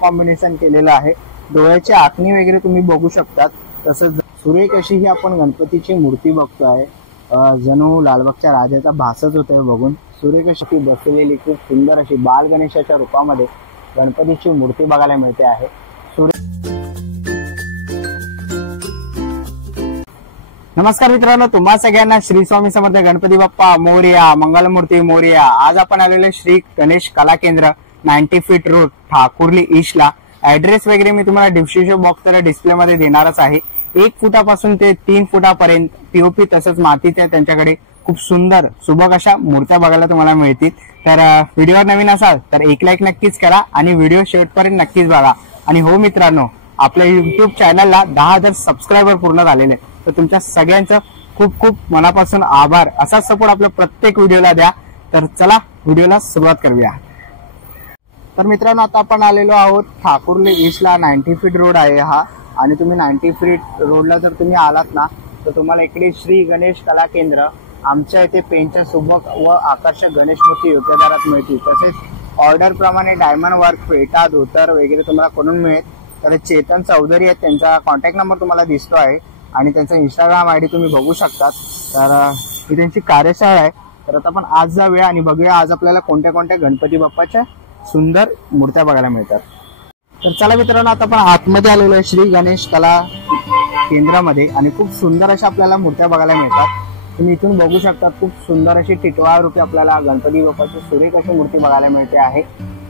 Combination केलेलं आहे। डोळ्याची आखणी वगैरे तुम्ही बघू शकतात। तसंच सुरेख अशी ही आपण गणपतीची मूर्ती बघतोय। जणू लालबागच्या राजाचा भासच होतोय बघून। सुरेख अशी बसलेली खूप सुंदर अशी बाल गणेशाच्या रूपामध्ये गणपतीची मूर्ती बघायला मिळते आहे। नमस्कार मित्रांनो, तुम्हा सगळ्यांना श्री स्वामी समर्थ गणपती बाप्पा मोरया, मंगलमूर्ती मोरया। आज आपण आलेले श्री गणेश कला केंद्र 90 फीट रोड ठाकुर्ली ईस्टला। ऍड्रेस वगैरे मी तुम्हाला डिस्क्रिप्शन बॉक्सला डिस्प्ले मध्ये देणारच आहे। 1 फुटापासून ते 3 फुटापर्यंत पीओपी तसंच मातीच्या त्यांच्याकडे खूप सुंदर सुबक अशा मूर्त्या बघायला तुम्हाला मिळतील। तर व्हिडिओवर नवीन असाल तर एक लाईक नक्कीच करा आणि व्हिडिओ शेवटपर्यंत नक्कीच बघा। आणि हो मित्रांनो, आपल्या युट्यूब चॅनलला 10,000 सबस्क्रायबर पूर्ण झालेले, तर तुमच्या सगळ्यांचं खूप खूप मनापासून आभार। असा सपोर्ट आपल्या प्रत्येक व्हिडिओला द्या। तर चला व्हिडिओला सुरुवात करूया। तर मित्रांनो, आता आपण आलेलो आहोत ठाकुर्ली ईस्टला। 90 फीट रोड आहे हा, आणि तुम्ही 90 फीट रोडला जर तुम्ही आलात ना तर तुम्हाला इकडे श्री गणेश कला केंद्र आमच्या इथे पेनच्या सुबक व आकर्षक गणेश मूर्ती योग्य दरात मिळतील। तसेच ऑर्डर प्रमाणे डायमंड वर्क, फेटा, धोतर वगैरे तुम्हाला करून मिळेल। तर चेतन चौधरी आहेत, त्यांचा कॉन्टॅक्ट नंबर तुम्हाला दिसतो आहे आणि त्यांचा इंस्टाग्राम आयडी तुम्ही बघू शकतात। तर ही त्यांची कार्यशाळा आहे। तर आता आपण आज जाऊया आणि बघूया आज आपल्याला कोणत्या कोणत्या गणपती बाप्पाच्या सुंदर मूर्त्या बघायला मिळतात। तर चला मित्रांनो, आता आपण आतमध्ये आलेलो आहे श्री गणेश कला केंद्रामध्ये आणि खूप सुंदर अशा आपल्याला मूर्त्या बघायला मिळतात। तुम्ही इथून बघू शकता खूप सुंदर अशी टिटवाळा रूपी आपल्याला गणपती बाप्पाची सुरेख अशी मूर्ती बघायला मिळते आहे।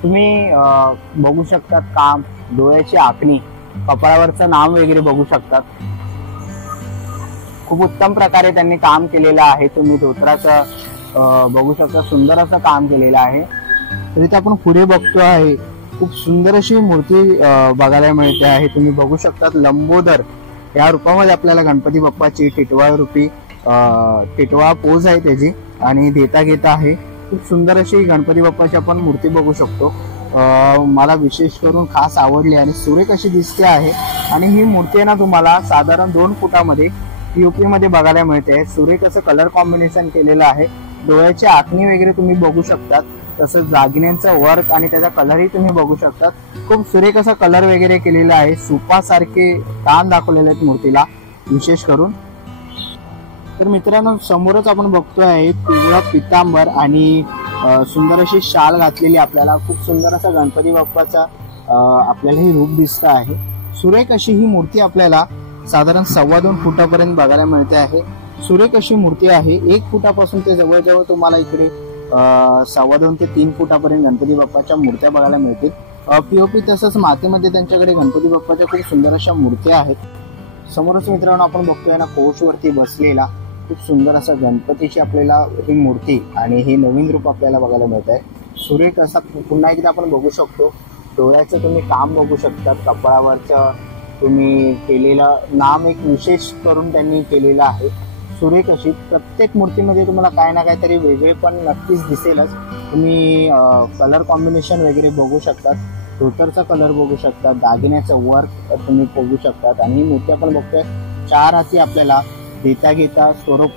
तुम्ही बघू शकता काम, डोळ्याची आखणी, कपाळावरचं नाम वगैरे बघू शकतात। खूप उत्तम प्रकारे त्यांनी काम केलेलं आहे। तुम्ही धोत्राचं बघू शकता, सुंदर असं काम केलेलं आहे। तर इथे आपण पुढे बघतो आहे खूप सुंदर अशी मूर्ती बघायला मिळते आहे। तुम्ही बघू शकता लंबोदर या रूपामध्ये आपल्याला गणपती बाप्पाची टिटवा पोज आहे त्याची, आणि देता घेता आहे। खूप सुंदर अशी गणपती बाप्पाची आपण मूर्ती बघू शकतो। मला विशेष करून खास आवडली आणि सुरेख अशी दिसते आहे। आणि ही मूर्ती ना तुम्हाला साधारण 2 फुटामध्ये पीओपी मध्ये बघायला मिळते। सुरेख असं कलर कॉम्बिनेशन केलेलं आहे। डोळ्याची आखणी वगैरे तुम्ही बघू शकतात। तसंच दागिन्यांचं वर्क आणि त्याचा कलरही तुम्ही बघू शकतात। खूप सुरेख असा कलर वगैरे केलेला आहे। सुपासारखे कान दाखवलेले आहेत मूर्तीला विशेष करून। तर मित्रांनो, समोरच आपण बघतोय पिवळा पितांबर आणि सुंदर अशी शाल घातलेली आपल्याला खूप सुंदर असा गणपती बाप्पाचा आपल्याला ही रूप दिसत आहे। सुरेख अशी ही मूर्ती आपल्याला साधारण 2.25 फुटापर्यंत बघायला मिळते आहे। सुरेख अशी मूर्ती आहे। 1 फुटापासून ते जवळजवळ तुम्हाला इकडे 2.25 ते 3 फुटापर्यंत गणपती बाप्पाच्या मूर्त्या बघायला मिळतील। पीओपी तसंच मातीमध्ये त्यांच्याकडे गणपती बाप्पाच्या खूप सुंदर अशा मूर्त्या आहेत। समोरच मित्रांनो आपण बघतोय ना कोशवरती बसलेला खूप सुंदर असा गणपतीची आपल्याला ही मूर्ती आणि हे नवीन रूप आपल्याला बघायला मिळत आहे। सुरेख असा पुन्हा एकदा आपण बघू शकतो। डोळ्याचं तुम्ही काम बघू शकतात। कपाळावरचं तुम्ही केलेलं नाम एक विशेष करून त्यांनी केलेलं आहे। सुरेख अशी प्रत्येक मूर्तीमध्ये तुम्हाला काय ना काहीतरी वेगळे पण नक्कीच दिसेलच। तुम्ही कलर कॉम्बिनेशन वगैरे बघू शकतात। धोतरचा कलर बघू शकतात, दागिन्याचं वर्क तुम्ही बघू शकतात। आणि ही मूर्ती आपण बघतोय 4 हाती आपल्याला देता घेता स्वरूप,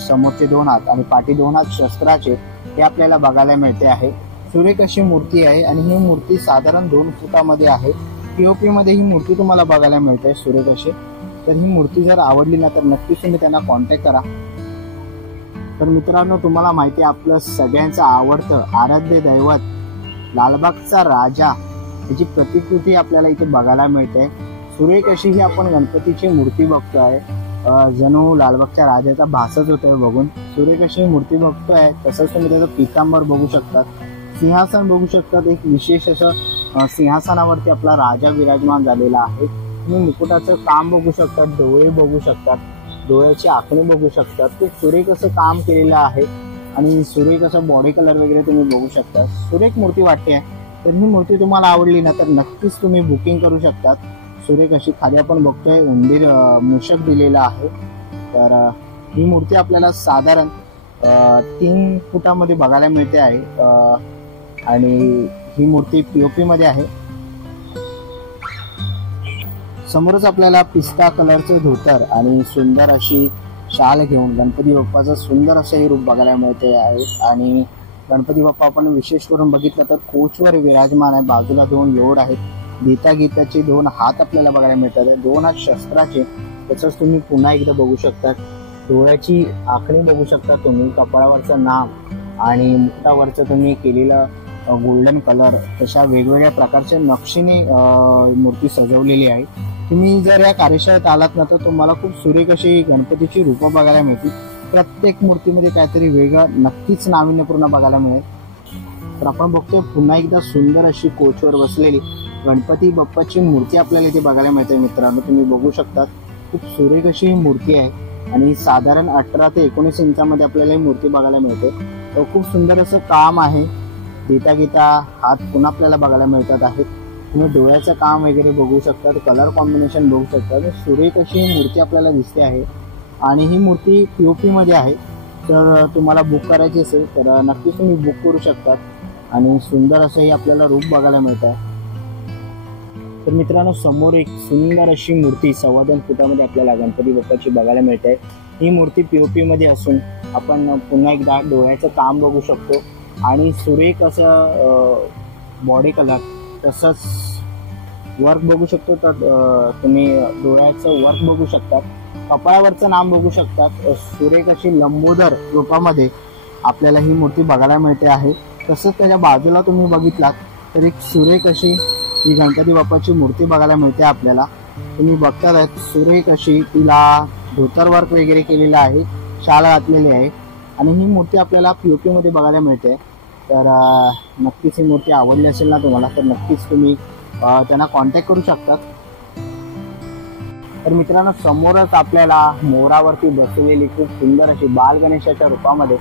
समोरचे 2 हात आणि पाठी 2 हात शस्त्राचे हे आपल्याला बघायला मिळते आहे। सुरेख अशी मूर्ती आहे आणि ही मूर्ती साधारण 2 फुटामध्ये आहे। पीओपी मध्ये ही मूर्ती तुम्हाला बघायला मिळते सुरेख अशी। तर ही मूर्ती जर आवडली ना तर नक्कीच तुम्ही त्यांना कॉन्टॅक्ट करा। तर मित्रांनो, तुम्हाला माहिती आहे आपलं सगळ्यांचं आवडतं आराध्य दैवत लालबागचा राजा याची प्रतिकृती आपल्याला इथे बघायला मिळते। सुरेख अशी ही आपण गणपतीची मूर्ती बघतोय। जणू लालबागच्या राजाचा भासच होतोय बघून। सुरेख अशी मूर्ती बघतोय। तसंच तुम्ही त्याचं पितांबर बघू शकतात, सिंहासन बघू शकतात। एक विशेष असं सिंहासनावरती आपला राजा विराजमान झालेला आहे। तुम्ही मुकुटाचं काम बघू शकतात, डोळे बघू शकतात, डोळ्याची आखणी बघू शकतात। खूप सुरेख असं काम केलेलं आहे आणि सुरेख असं बॉडी कलर वगैरे तुम्ही बघू शकता। सुरेख मूर्ती वाटते। तर ही मूर्ती तुम्हाला आवडली ना तर नक्कीच तुम्ही बुकिंग करू शकतात। सुरेख अशी खाली आपण बघतोय उंदीर मूषक दिलेला आहे। तर ही मूर्ती आपल्याला साधारण 3 फुटामध्ये बघायला मिळते आहे आणि ही मूर्ती पीओपी मध्ये आहे। समोरच आपल्याला पिस्ता कलरचं धोतर आणि सुंदर अशी शाल घेऊन गणपती बाप्पाचं सुंदर असं हे रूप बघायला मिळते आहे। आणि गणपती बाप्पा आपण विशेष करून बघितलं तर कोचवर विराजमान आहे। बाजूला 2 लोड आहेत गीताचे 2 हात आपल्याला बघायला मिळतात, 2 हात शस्त्राचे. तसंच तुम्ही पुन्हा एकदा बघू शकता डोळ्याची आखणी बघू शकता तुम्ही, कपाळावरचं नाम आणि मुकुटावरचं तुम्ही केलेलं गोल्डन कलर, तशा वेगवेगळ्या प्रकारच्या नक्षीने मूर्ती सजवलेली आहे. तुम्ही जर या कार्यशाळेत आलात ना तर तुम्हाला खूप सुरेख अशी गणपतीची रूपं बघायला मिळतील. प्रत्येक मूर्तीमध्ये काहीतरी वेगळं नक्कीच नाविन्यपूर्ण बघायला मिळेल. तर आपण बघतोय पुन्हा एकदा सुंदर अशी कोचवर बसलेली गणपती बाप्पाची मूर्ती आपल्याला इथे बघायला मिळते. मित्रांनो, तुम्ही बघू शकता खूप सुरेख अशी ही मूर्ती आहे आणि साधारण 18 ते 19 इंचामध्ये आपल्याला ही मूर्ती बघायला मिळते. खूप सुंदर असं काम आहे. गीता हात पुन्हा आपल्याला बघायला मिळतात आहेत. तुम्ही डोळ्याचं काम वगैरे बघू शकता, कलर कॉम्बिनेशन बघू शकता. सुरेख अशी मूर्ती आपल्याला दिसते आहे आणि ही मूर्ती POP मध्ये आहे. तर तुम्हाला बुक करायची असेल तर नक्कीच तुम्ही बुक करू शकता आणि सुंदर असंही आपल्याला रूप बघायला मिळत आहे. तर मित्रांनो, समोर एक सुंदर अशी मूर्ती 2.25 फुटामध्ये आपल्याला गणपती बाप्पाची बघायला मिळते. ही मूर्ती POP मध्ये असून आपण पुन्हा एकदा डोळ्याचं काम बघू शकतो आणि सुरेख असं बॉडी कलर, तसंच वर्क बघू शकतो. तर तुम्ही डोळ्याचं वर्क बघू शकतात, कपाळावरचं नाम बघू शकतात. सुरेख अशी लंबोदर रूपामध्ये आपल्याला ही मूर्ती बघायला मिळते आहे. तसंच त्याच्या बाजूला तुम्ही बघितलात तर एक सुरेख अशी ही गणपती बाप्पाची मूर्ती बघायला मिळते आपल्याला. तुम्ही बघतात सुरेख अशी तिला धोतर वर्क वगैरे केलेलं आहे, शाल घातलेली आहे आणि ही मूर्ती आपल्याला POP मध्ये बघायला मिळते. तर नक्कीच ही मूर्ती आवडली असेल ना तुम्हाला तर नक्कीच तुम्ही त्यांना कॉन्टॅक्ट करू शकतात. तर मित्रांनो, समोरच आपल्याला मोरावरती बसलेली खूप सुंदर अशी बाल गणेशाच्या रूपामध्ये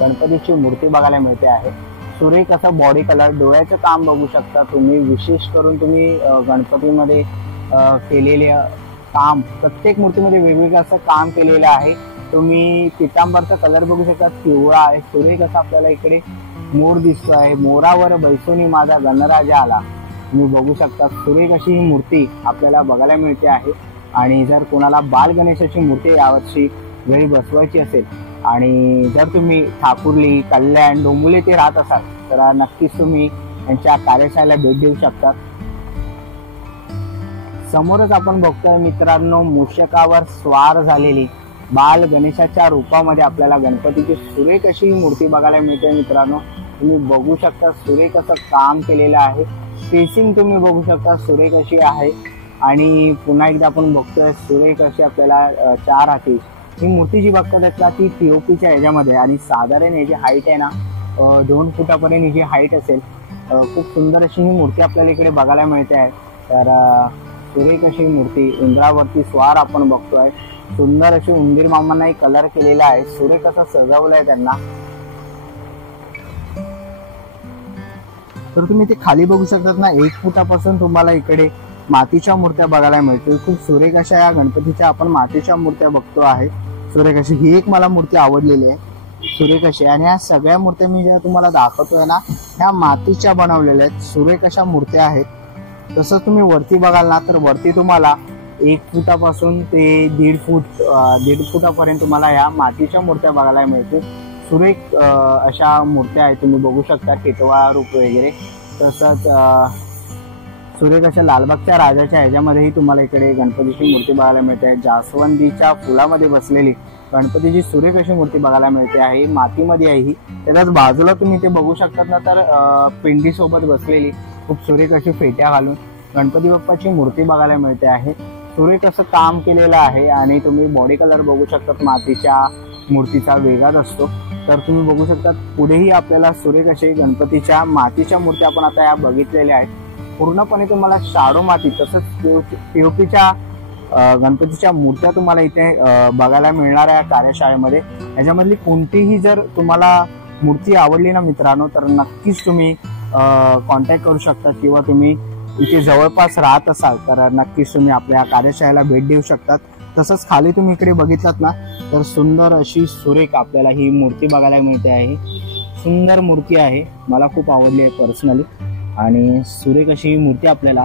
गणपतीची मूर्ती बघायला मिळते आहे. सुरेख असा बॉडी कलर, डोळ्याचं काम बघू शकता तुम्ही. विशेष करून तुम्ही गणपतीमध्ये केलेले काम, प्रत्येक मूर्तीमध्ये वेगवेगळं असं काम केलेलं आहे. तुम्ही पितांबरचा कलर बघू शकता, पिवळा आहे. सुरेख असा आपल्याला इकडे मोर दिसतो आहे. मोरावर बैसोनी माझा गणराजा आला, तुम्ही बघू शकता. सुरेख अशी ही मूर्ती आपल्याला बघायला मिळते आहे. आणि जर कोणाला बाल गणेशाची मूर्ती यावर्षी घरी बसवायची असेल आणि जर तुम्ही ठाकुर्ली, कल्याण, डोंबिवली ते राहत असाल तर नक्कीच तुम्ही यांच्या कार्यशाळेला भेट देऊ शकता. समोरच आपण बघतोय मित्रांनो, मूषकावर स्वार झालेली बाल गणेशाच्या रूपामध्ये आपल्याला गणपतीची सुरेख अशी मूर्ती बघायला मिळते. मित्रांनो, तुम्ही बघू शकता सुरेख असं काम केलेलं आहे. स्पेसिंग तुम्ही बघू शकता सुरेख अशी आहे. आणि पुन्हा एकदा आपण बघतोय सुरेख अशी आपल्याला 4 हाती ही मूर्ती जी बघतात ना ती POPच्या ह्याच्यामध्ये आणि साधारण याची हाईट आहे ना 2 फुटापर्यंत हिची हाईट असेल. खूप सुंदर अशी ही मूर्ती आपल्याला इकडे बघायला मिळते आहे. तर सुरेख अशी मूर्ती, उंदरावरती स्वार आपण बघतोय. सुंदर अशी उंदीर मामांनाही कलर केलेला आहे. सुरेख असा सजवलाय त्यांना. तर तुम्ही ते खाली बघू शकतात ना, 1 फुटापासून तुम्हाला इकडे मातीच्या मूर्त्या बघायला मिळतील. खूप सुरेख अशा या गणपतीच्या आपण मातीच्या मूर्त्या बघतो आहे. सुरेख अशी ही एक मला मूर्ती आवडलेली आहे, सुरेख अशी. आणि ह्या सगळ्या मूर्त्या मी ज्या तुम्हाला दाखवतोय ना ह्या मातीच्या बनवलेल्या आहेत, सुरेख अशा मूर्त्या आहेत. तसंच तुम्ही वरती बघाल ना तर वरती तुम्हाला 1 फुटापासून ते 1.5 फुटापर्यंत तुम्हाला या मातीच्या मूर्त्या बघायला मिळतील. सुरेख अशा मूर्त्या आहेत, तुम्ही बघू शकता, टिटवाळा रूप वगैरे. तसंच सुरेख अशा लालबागच्या राजाच्या ह्याच्यामध्येही तुम्हाला इकडे गणपतीची मूर्ती बघायला मिळते. जास्वंदीच्या फुलामध्ये बसलेली गणपतीची सुरेख अशी मूर्ती बघायला मिळते आहे. मातीमध्ये आहे ही. त्याच्याच बाजूला तुम्ही ते बघू शकतात ना तर पिंडी सोबत बसलेली खूप सुरेख अशी फेट्या घालून गणपती बाप्पाची मूर्ती बघायला मिळते आहे. सुरेख असं काम केलेलं आहे आणि तुम्ही बॉडी कलर बघू शकतात, मातीच्या मूर्तीचा वेगळाच असतो. तर तुम्ही बघू शकता पुढेही आपल्याला सुरेख अशी गणपतीच्या मातीच्या मूर्ती आपण आता या बघितलेल्या आहेत. पूर्णपणे तुम्हाला शाडो माती तसंच POPच्या गणपतीच्या मूर्त्या तुम्हाला इथे बघायला मिळणार आहे कार्यशाळेमध्ये. याच्यामधली कोणतीही जर तुम्हाला मूर्ती आवडली ना मित्रांनो तर नक्कीच तुम्ही कॉन्टॅक्ट करू शकता किंवा तुम्ही इथे जवळपास राहत असाल तर नक्कीच तुम्ही आपल्या कार्यशाळेला भेट देऊ शकतात. तसंच खाली तुम्ही इकडे बघितलात ना तर सुंदर अशी सुरेख आपल्याला ही मूर्ती बघायला मिळते आहे. सुंदर मूर्ती आहे, मला खूप आवडली आहे पर्सनली. आणि सुरेख अशी ही मूर्ती आपल्याला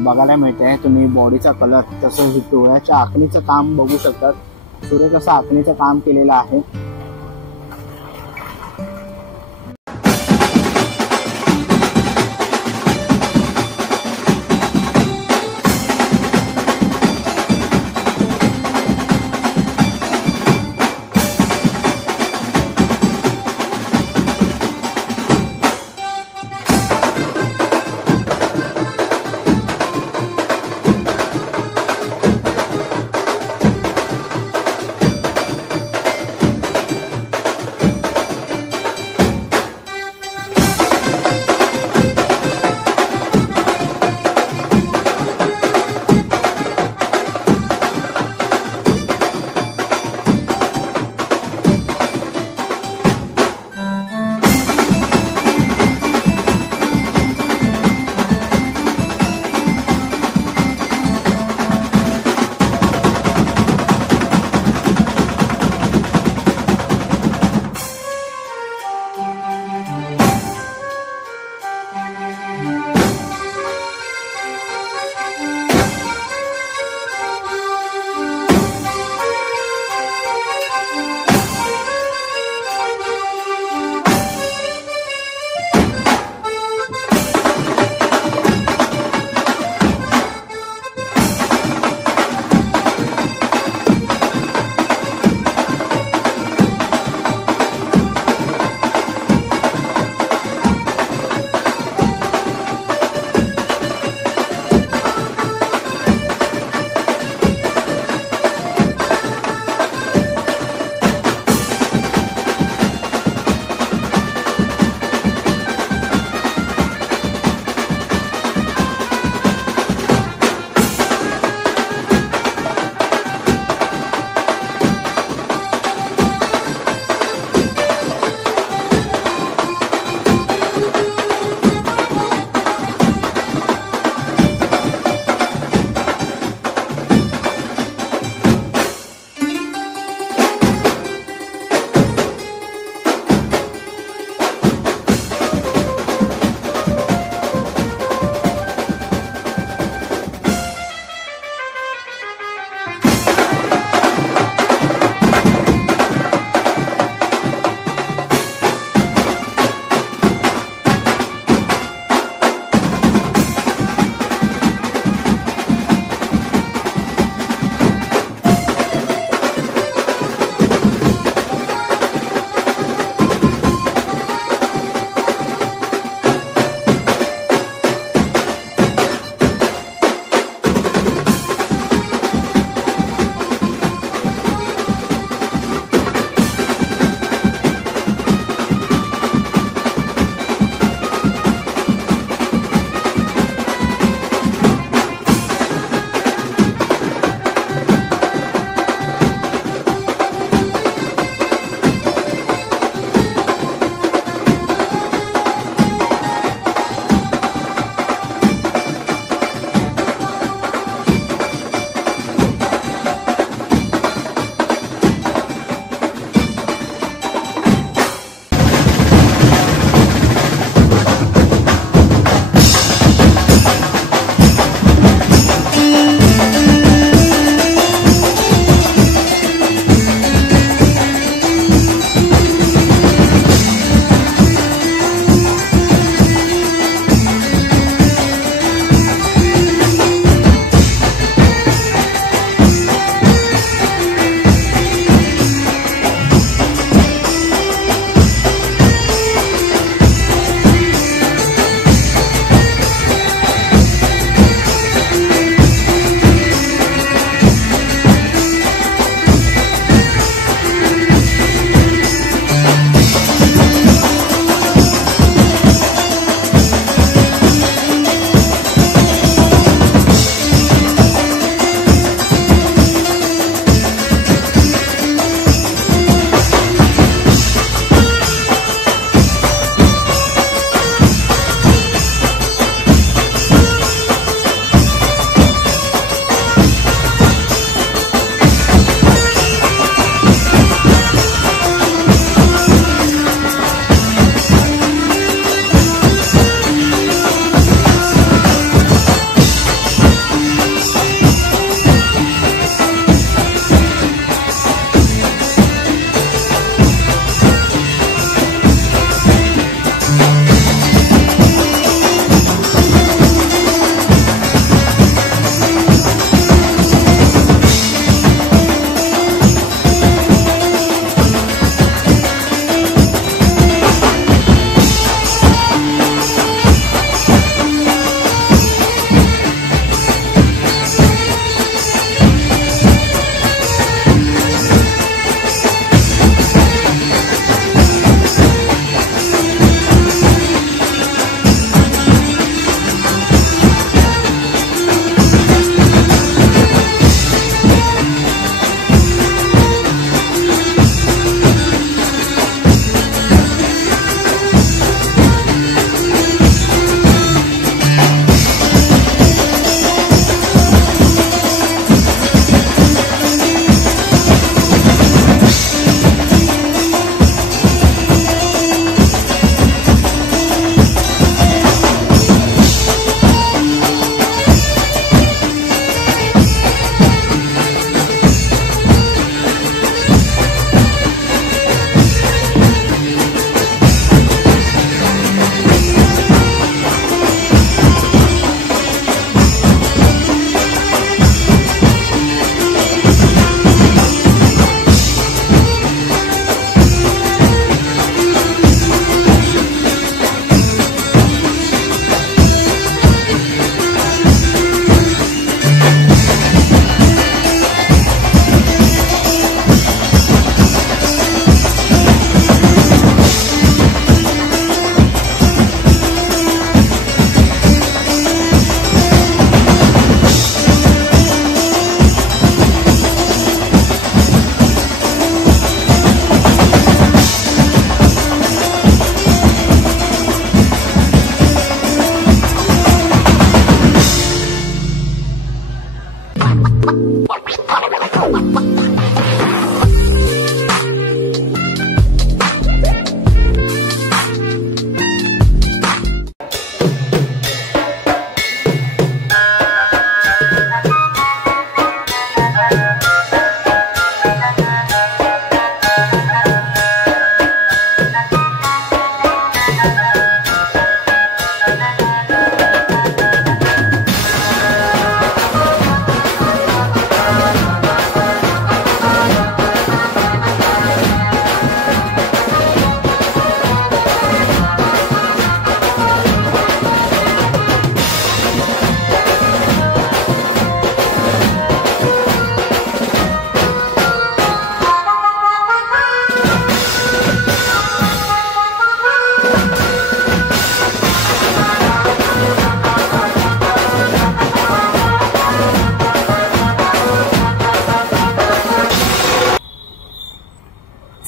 बघायला मिळते आहे. तुम्ही बॉडीचा कलर तसंच डोळ्याच्या आखणीचं काम बघू शकतात. सुरेख असं आखणीचं काम केलेलं आहे.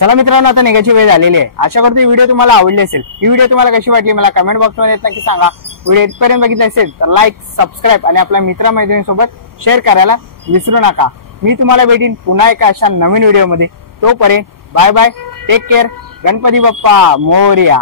चला मित्रांनो, आता निघायची वेळ झालेली आहे. आशा करतो ही व्हिडिओ तुम्हाला आवडली असेल. ही व्हिडिओ तुम्हाला कशी वाटली मला कमेंट बॉक्समध्ये नक्की सांगा. व्हिडिओ इथपर्यंत बघितला असेल तर लाईक, सबस्क्राईब आणि आपल्या मित्रमैत्रिणींसोबत शेअर करायला विसरू नका. मी तुम्हाला भेटीन पुन्हा एका अशा नवीन व्हिडिओमध्ये. तोपर्यंत bye bye, take care. Ganpati Bappa Morya.